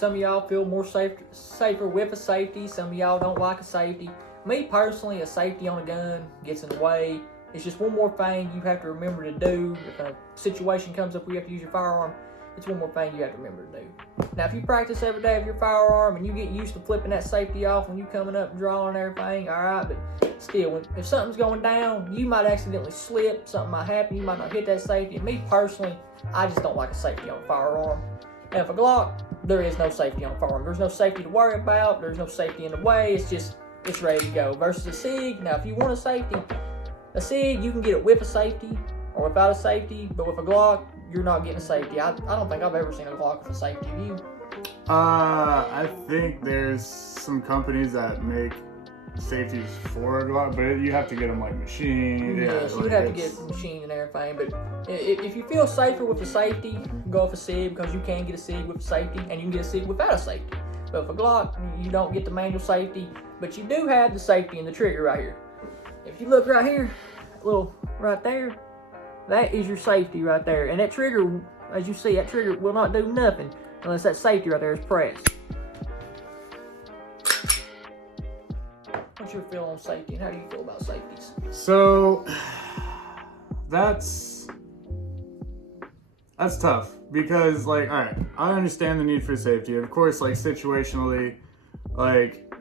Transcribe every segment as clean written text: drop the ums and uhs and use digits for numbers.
Some of y'all feel more safer with a safety. Some of y'all don't like a safety. Me personally, a safety on a gun gets in the way. It's just one more thing you have to remember to do. If a situation comes up where you have to use your firearm, it's one more thing you have to remember to do. Now, if you practice every day with your firearm and you get used to flipping that safety off when you're coming up and drawing and everything, all right, but still, if something's going down, you might accidentally slip, something might happen, you might not hit that safety. And me personally, I just don't like a safety on a firearm. Now, for Glock, there is no safety on a firearm. There's no safety to worry about. There's no safety in the way. It's ready to go. Versus a Sig, now if you want a safety, a Sig, you can get it with a safety or without a safety, but with a Glock, you're not getting a safety. I don't think I've ever seen a Glock with a safety. Have you? I think there's some companies that make safeties for a Glock, but you have to get them like machined. Yes, you have to get machined and everything. But if you feel safer with a safety, go with a Sig because you can get a Sig with a safety, and you can get a Sig without a safety. But for Glock, you don't get the manual safety, but you do have the safety in the trigger right here. If you look right here, little right there, that is your safety right there. And that trigger, as you see, that trigger will not do nothing unless that safety right there is pressed. What's your feel on safety, and how do you feel about safeties? So that's tough because, like, all right, I understand the need for safety. Of course, like situationally, like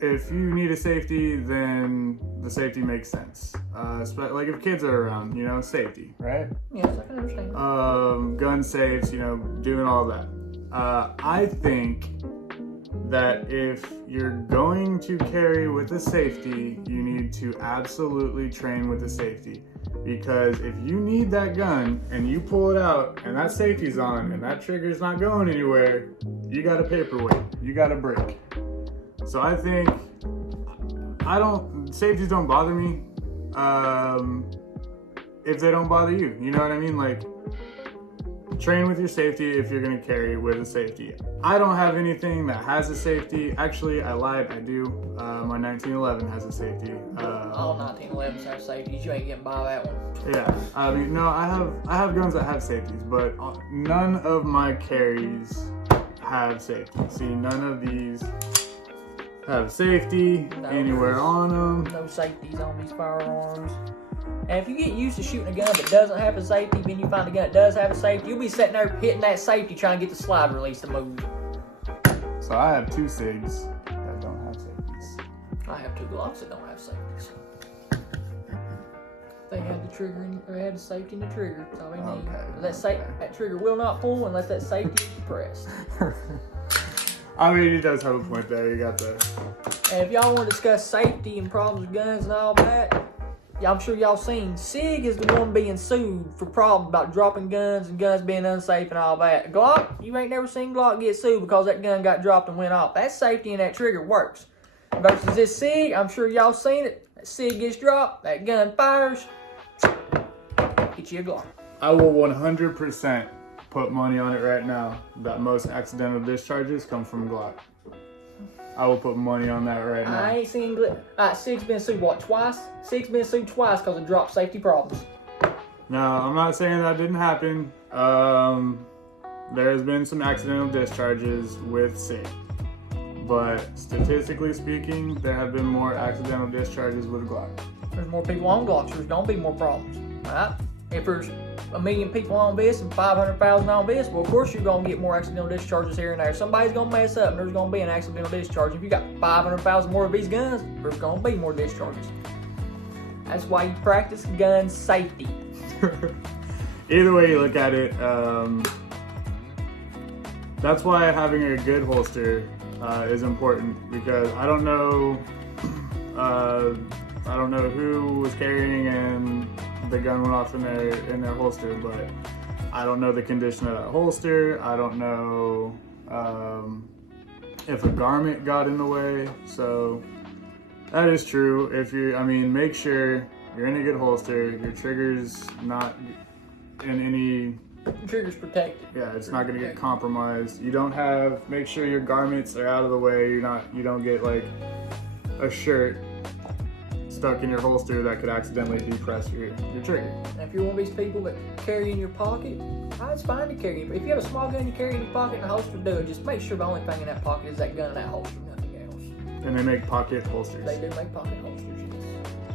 if you need a safety, then the safety makes sense. Like if kids are around, you know, safety, right? Yes, I can understand. Gun safes, you know, doing all that. I think that if you're going to carry with a safety, you need to absolutely train with a safety. Because if you need that gun and you pull it out and that safety's on and that trigger's not going anywhere, you got a paperweight, you got a break. So I think safeties don't bother me if they don't bother you. You know what I mean? Like, train with your safety if you're gonna carry with a safety. I don't have anything that has a safety. Actually, I lied, I do. My 1911 has a safety. All 1911s have safeties. You ain't getting by that one. Yeah, I mean, no, I have guns that have safeties, but none of my carries have safety. See, none of these have safety anywhere on them. No safeties on these firearms. And if you get used to shooting a gun that doesn't have a safety, then you find a gun that does have a safety, you'll be sitting there hitting that safety trying to get the slide release to move. So I have two Sigs that don't have safeties. I have two Glocks that don't have safeties. They had the trigger they had the safety in the trigger. That's all they need. Okay. That trigger will not pull unless that safety is pressed. I mean, he does have a point there. You got that. And if y'all want to discuss safety and problems with guns and all that, I'm sure y'all seen Sig is the one being sued for problems about dropping guns and guns being unsafe and all that. Glock, you ain't never seen Glock get sued because that gun got dropped and went off. That safety in that trigger works. Versus this Sig, I'm sure y'all seen it. That Sig gets dropped, that gun fires, get you a Glock. I will 100% put money on it right now that most accidental discharges come from Glock. I will put money on that right now. I ain't seen Sig's been sued, what, twice? Sig's been sued twice because of drop safety problems. No, I'm not saying that didn't happen. There's been some accidental discharges with Sig. But statistically speaking, there have been more accidental discharges with Glock. There's more people on Glocks, there's gonna be more problems, right? If there's 1 million people on this and 500,000 on this, well, of course you're gonna get more accidental discharges here and there. Somebody's gonna mess up and there's gonna be an accidental discharge. If you got 500,000 more of these guns, there's gonna be more discharges. That's why you practice gun safety. Either way you look at it, that's why having a good holster is important, because I don't know who was carrying and the gun went off in their holster, but I don't know the condition of that holster. I don't know if a garment got in the way. So that is true. Make sure you're in a good holster. Your trigger's not in any. Trigger's protected. Yeah, it's not gonna get compromised. Make sure your garments are out of the way. You don't get like a shirt stuck in your holster that could accidentally depress your trigger. And if you're one of these people that carry in your pocket, it's fine to carry. If you have a small gun you carry in your pocket and a holster, do it. Just make sure the only thing in that pocket is that gun and that holster, nothing else. And they make pocket holsters. They do make pocket holsters, yes.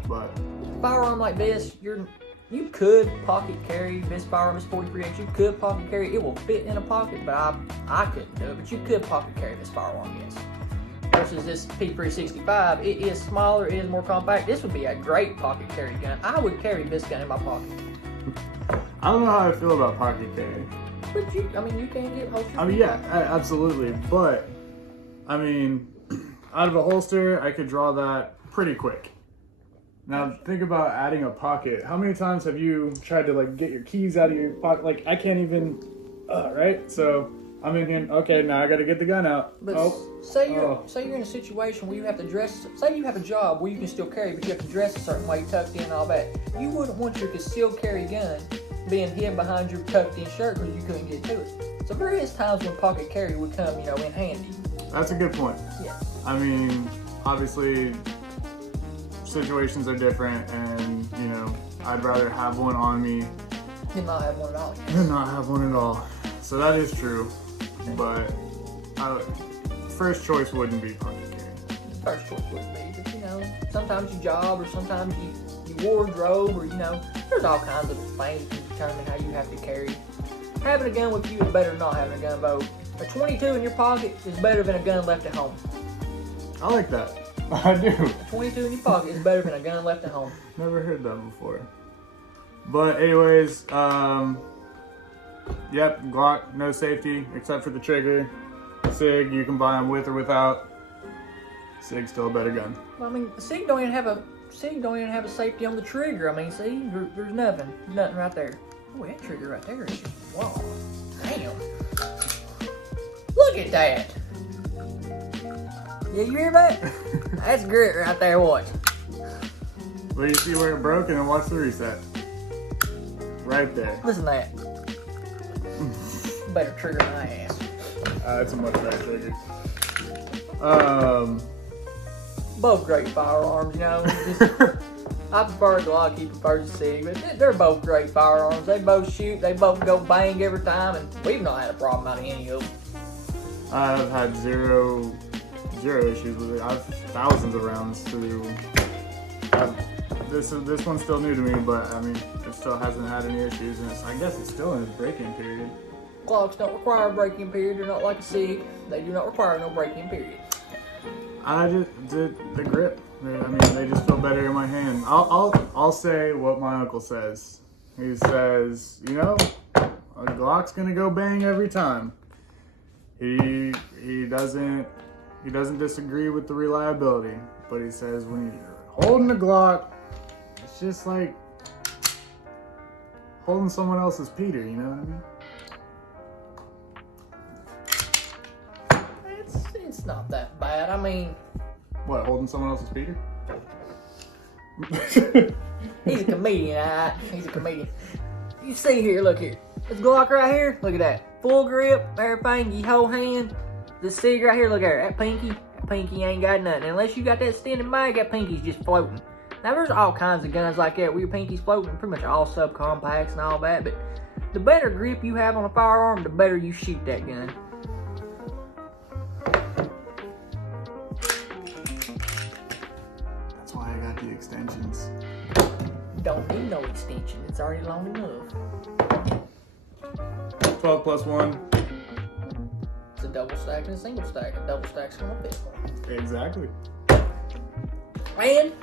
But a firearm like this, you could pocket carry this firearm, this 43X. You could pocket carry. It will fit in a pocket, but I couldn't do it. But you could pocket carry this firearm, yes. Versus this P365, it is smaller, it is more compact. This would be a great pocket carry gun. I would carry this gun in my pocket. I don't know how I feel about pocket carry. But you can get holsters. I mean, yeah, absolutely. But, I mean, out of a holster, I could draw that pretty quick. Now, think about adding a pocket. How many times have you tried to, like, get your keys out of your pocket? Like, I can't even, right? So, I'm in here, okay, now I gotta get the gun out. But say you're in a situation where you have to dress, say you have a job where you can still carry, but you have to dress a certain way, tucked in and all that. You wouldn't want your concealed carry gun being hid behind your tucked in shirt because you couldn't get to it. So there is times when pocket carry would come, in handy. That's a good point. Yeah. I mean, obviously, situations are different, and, I'd rather have one on me than not have one at all. Than not have one at all. So that is true. But first choice wouldn't be pocket carry. First choice wouldn't be, but sometimes you job or sometimes you wardrobe or there's all kinds of things to determine how you have to carry. Having a gun with you is better than not having a gun, though. A 22 in your pocket is better than a gun left at home. I like that. I do. A 22 in your pocket is better than a gun left at home. Never heard that before. But anyways, yep, Glock, no safety except for the trigger. Sig, you can buy them with or without. Sig's still a better gun. Well, I mean, Sig don't even have a safety on the trigger. I mean, see, there's nothing right there. Oh, that trigger right there is just, wow, damn. Look at that. Yeah, you hear that? That's grit right there. Watch. Well, you see where it broke, and then watch the reset. Right there. Listen to that. Better trigger than my ass. That's a much better trigger. Both great firearms, I prefer Glock, he prefers the Sig, but they're both great firearms. They both shoot, they both go bang every time, and we've not had a problem out of any of them. I've had zero issues with it. I've thousands of rounds through. This one's still new to me, but I mean, it still hasn't had any issues, and I guess it's still in its break-in period. Glocks don't require a break-in period. They're not like a Sig. They do not require no break-in period. I just did the grip. I mean, they just feel better in my hand. I'll say what my uncle says. He says, a Glock's gonna go bang every time. He doesn't disagree with the reliability, but he says when you're holding a Glock, it's just like holding someone else's Peter. You know what I mean? It's not that bad. I mean, what, holding someone else's Peter? He's a comedian, alright? He's a comedian. You see here, look here. This Glock right here, look at that. Full grip, everything, your whole hand. This Sig right here, look at that pinky ain't got nothing. Unless you got that extended mag, that pinky's just floating. Now there's all kinds of guns like that where your pinky's floating, pretty much all subcompacts and all that, but the better grip you have on a firearm, the better you shoot that gun. That's why I got the extensions. Don't need no extension, it's already long enough. 12 plus 1. It's a double stack and a single stack. A double stack's gonna fit one. Exactly. And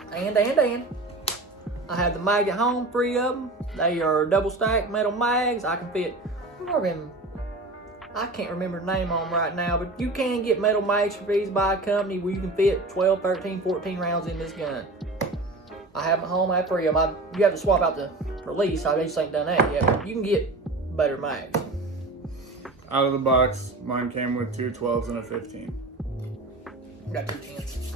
I have the mag at home, 3 of them. They are double stack metal mags. I can fit more of them. I can't remember the name on them right now, but you can get metal mags for these by a company where you can fit 12, 13, 14 rounds in this gun. I have them at home. I have 3 of them. You have to swap out the release. I just ain't done that yet, but you can get better mags. Out of the box, mine came with 2 12s and a 15. Got 2 10s.